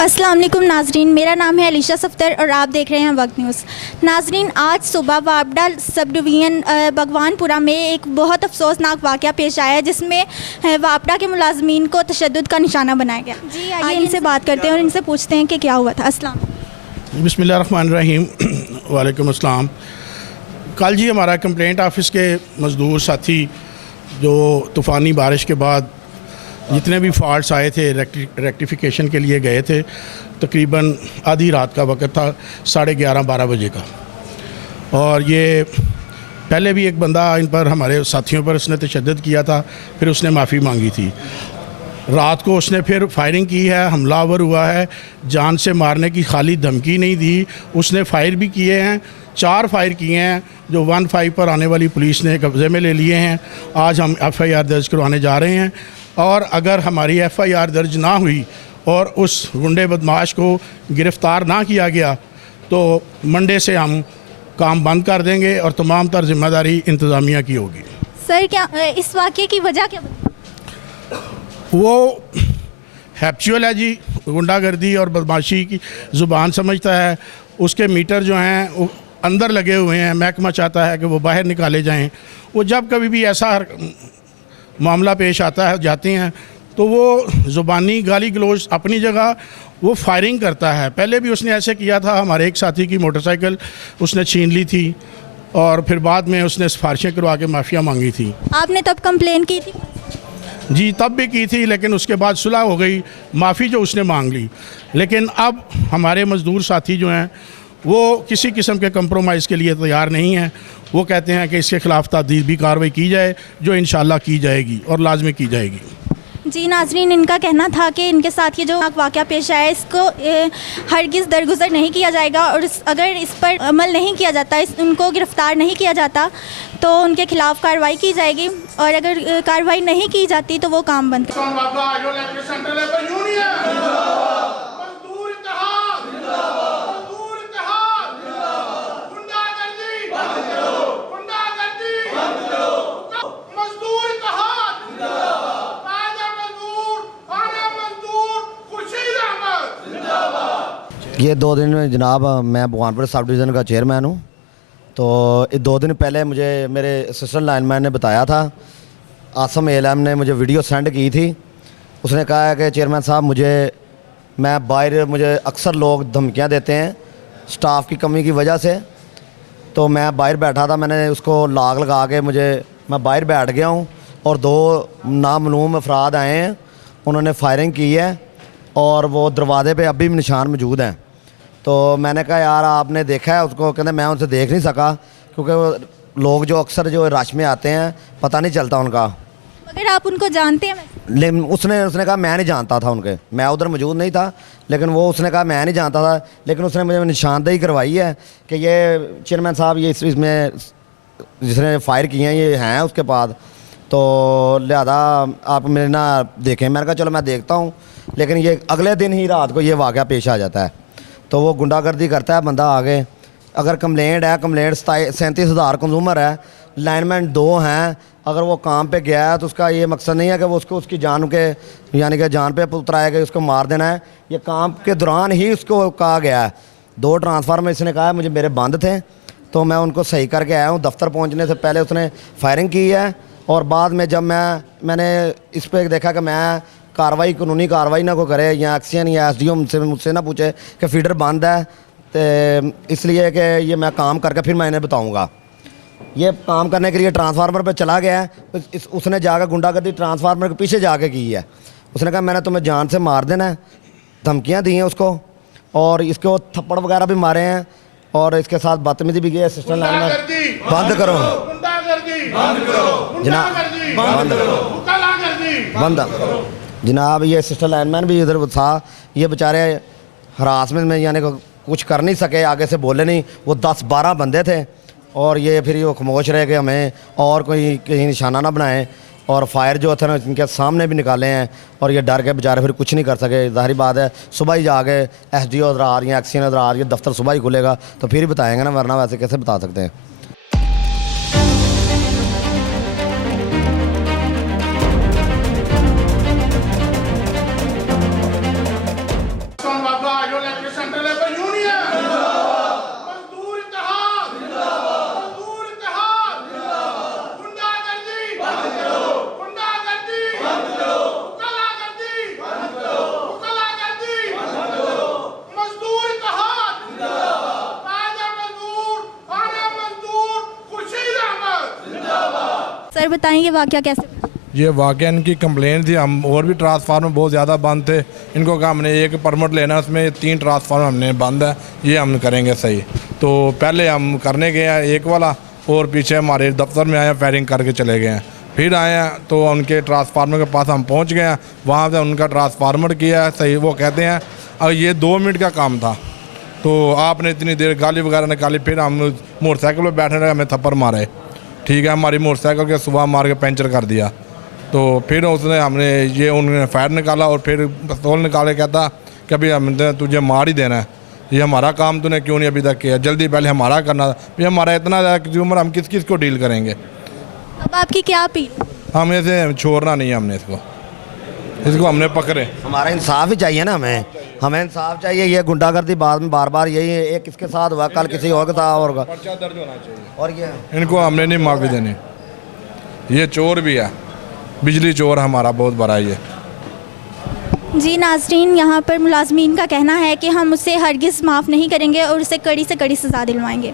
अस्सलाम वालेकुम नाजरीन, मेरा नाम है अलीशा सफ्तर और आप देख रहे हैं वक्त न्यूज़। नाजरीन, आज सुबह वापडा सब डिवीज़न भगवानपुरा में एक बहुत अफसोसनाक वाक़या पेश आया जिसमें वापडा के मुलाजमीन को तशद्दुद का निशाना बनाया गया। जी आइए इनसे बात करते हैं और इनसे पूछते हैं कि क्या हुआ था। अस्सलाम। बिस्मिल्लाहिर्रहमानिर्रहीम। वालेकुम अस्सलाम। कल जी हमारा कंप्लेंट ऑफिस के मज़दूर साथी जो तूफ़ानी बारिश के बाद जितने भी फॉल्ट्स आए थे रेक्टिफिकेशन के लिए गए थे, तकरीबन आधी रात का वक्त था, 11:30-12 बजे का। और ये पहले भी एक बंदा इन पर हमारे साथियों पर उसने तशद्दुद किया था, फिर उसने माफ़ी मांगी थी। रात को उसने फिर फायरिंग की है, हमलावर हुआ है, जान से मारने की खाली धमकी नहीं दी, उसने फायर भी किए हैं, 4 फायर किए हैं जो 15 पर आने वाली पुलिस ने कब्ज़े में ले लिए हैं। आज हम FIR दर्ज करवाने जा रहे हैं और अगर हमारी FIR दर्ज ना हुई और उस गुंडे बदमाश को गिरफ़्तार ना किया गया तो मंडे से हम काम बंद कर देंगे और तमाम तर जिम्मेदारी इंतज़ामिया की होगी। सर, क्या इस वाक़े की वजह क्या बनी? वो हैप्चुअल है जी, गुंडागर्दी और बदमाशी की ज़ुबान समझता है। उसके मीटर जो हैं वो अंदर लगे हुए हैं, महकमा चाहता है कि वो बाहर निकाले जाएं। वो जब कभी भी ऐसा मामला पेश आता है जाते हैं तो वो ज़ुबानी गाली गलोच अपनी जगह, वो फायरिंग करता है। पहले भी उसने ऐसे किया था, हमारे एक साथी की मोटरसाइकिल उसने छीन ली थी और फिर बाद में उसने सिफारिशें करवा के माफ़िया मांगी थी। आपने तब कंप्लेन की थी? जी तब भी की थी, लेकिन उसके बाद सुलह हो गई, माफ़ी जो उसने मांग ली। लेकिन अब हमारे मज़दूर साथी जो हैं वो किसी किस्म के कंप्रोमाइज़ के लिए तैयार नहीं हैं। वो कहते हैं कि इसके ख़िलाफ़ तदीबी कार्रवाई की जाए, जो इंशाल्लाह की जाएगी और लाजमी की जाएगी। जी नाजरीन, इनका कहना था कि इनके साथ ये जो वाक़या पेश आया इसको हरगिज़ दरगुजर नहीं किया जाएगा और अगर इस पर अमल नहीं किया जाता, उनको गिरफ़्तार नहीं किया जाता तो उनके खिलाफ़ कार्रवाई की जाएगी और अगर कार्रवाई नहीं की जाती तो वो काम बंद ये 2 दिन में जनाब मैं भगवानपुर सब डिवीज़न का चेयरमैन हूँ। तो 2 दिन पहले मुझे मेरे असिस्टेंट लाइनमैन ने बताया था, आसम एलम ने मुझे वीडियो सेंड की थी। उसने कहा है कि चेयरमैन साहब मुझे अक्सर लोग धमकियाँ देते हैं स्टाफ की कमी की वजह से। तो मैं बाहर बैठा था, मैंने उसको लाग लगा के मैं बाहर बैठ गया हूँ और 2 नामालूम अफराद आए हैं, उन्होंने फायरिंग की है और वो दरवाजे पे अभी भी निशान मौजूद हैं। तो मैंने कहा यार आपने देखा है उसको? कहते मैं उनसे देख नहीं सका क्योंकि वो लोग जो अक्सर जो रश में आते हैं पता नहीं चलता उनका। अगर आप उनको जानते हैं? लेकिन उसने कहा मैं नहीं जानता था उनके, मैं उधर मौजूद नहीं था, लेकिन उसने कहा मैं नहीं जानता था। लेकिन उसने मुझे निशानदेही करवाई है कि ये चेयरमैन साहब ये इसमें जिसने फायर किए हैं ये हैं उसके पास, तो लिहाजा आप मेरे ना देखें। मैंने कहा चलो मैं देखता हूँ, लेकिन ये अगले दिन ही रात को ये वाक़या पेश आ जाता है। तो वो गुंडागर्दी करता है बंदा आगे। अगर कंप्लेंट 37,000 कंज्यूमर है, लाइनमैन 2 हैं, अगर वो काम पे गया है तो उसका ये मकसद नहीं है कि वो उसकी जान के यानी कि जान पे उतराया कि उसको मार देना है। ये काम के दौरान ही उसको कहा गया है। 2 ट्रांसफार्मर इसने कहा है मुझे मेरे बंद थे तो मैं उनको सही करके आया हूँ। दफ्तर पहुँचने से पहले उसने फायरिंग की है और बाद में जब मैंने इस पर देखा कि मैं कानूनी कार्रवाई ना को करे या एक्शन या SDO मुझसे ना पूछे कि फीडर बंद है, तो इसलिए कि ये मैं काम करके फिर मैं इन्हें बताऊँगा। ये काम करने के लिए ट्रांसफार्मर पे चला गया है। उसने जाकर गुंडागर्दी ट्रांसफार्मर के पीछे जाके की है। उसने कहा मैंने तुम्हें जान से मार देना है, धमकियाँ दी हैं उसको और इसको थप्पड़ वगैरह भी मारे हैं और इसके साथ बदतमीजी भी की है। असिस्टेंट लाइनमैन बंद करो जनाब, जनाब ये असिस्टेंट लाइनमैन भी इधर था। ये बेचारे हरासमेंट में यानी कुछ कर नहीं सके, आगे से बोले नहीं। वो 10-12 बंदे थे और ये फिर वो खामोश रहे कि हमें और कोई कहीं निशाना ना बनाएं। और फायर जो थे ना इनके सामने भी निकाले हैं और ये डर के बेचारे फिर कुछ नहीं कर सके। ज़ाहिर बात है सुबह ही जाके SDO हजरात या एक्शन हजरात ये दफ्तर सुबह ही खुलेगा तो फिर ही बताएंगे ना, वरना वैसे कैसे बता सकते हैं। सर बताएंगे वाकया कैसे? ये वाकया इनकी कंप्लेन थी। हम और भी ट्रांसफार्मर बहुत ज़्यादा बंद थे, इनको कहा हमने एक परमिट लेना, उसमें 3 ट्रांसफार्मर हमने बंद है, ये हम करेंगे सही। तो पहले हम करने गए हैं एक वाला, और पीछे हमारे दफ्तर में आए फायरिंग करके चले गए हैं। फिर आए हैं तो उनके ट्रांसफार्मर के पास हम पहुंच गए हैं, वहाँ से उनका ट्रांसफार्मर किया है सही। वो कहते हैं और ये 2 मिनट का काम था, तो आपने इतनी देर गाली वगैरह निकाली। फिर हम मोटरसाइकिल पर बैठे रहे, हमें थप्पड़ मारे, ठीक है, हमारी मोटरसाइकिल के सुबह मार के पंचर कर दिया। तो फिर उसने हमने ये उन्होंने फायर निकाला और फिर पिस्तौल निकाले, कहता कि अभी हम तुझे मार ही देना है, ये हमारा काम तूने क्यों नहीं अभी तक किया, जल्दी पहले हमारा करना था। भाई हमारा इतना कंज्यूमर, हम किस किस को डील करेंगे? अब आपकी क्या अपील? हम ऐसे छोड़ना नहीं है, हमने इसको हमने पकड़े। हमारा इंसाफ ही चाहिए ना, हमें इंसाफ चाहिए। ये गुंडागर्दी बाद में बार बार यही एक किसके साथ हुआ, कल किसी और के साथ होगा, पर्चा दर्ज होना चाहिए। और ये इनको हमने नहीं माफ़ी देनी। ये चोर भी है, बिजली चोर हमारा बहुत बड़ा ये। जी नाज़रीन, यहाँ पर मुलाजमीन का कहना है कि हम उसे हरगिज़ माफ़ नहीं करेंगे और उसे कड़ी से कड़ी सज़ा दिलवाएंगे।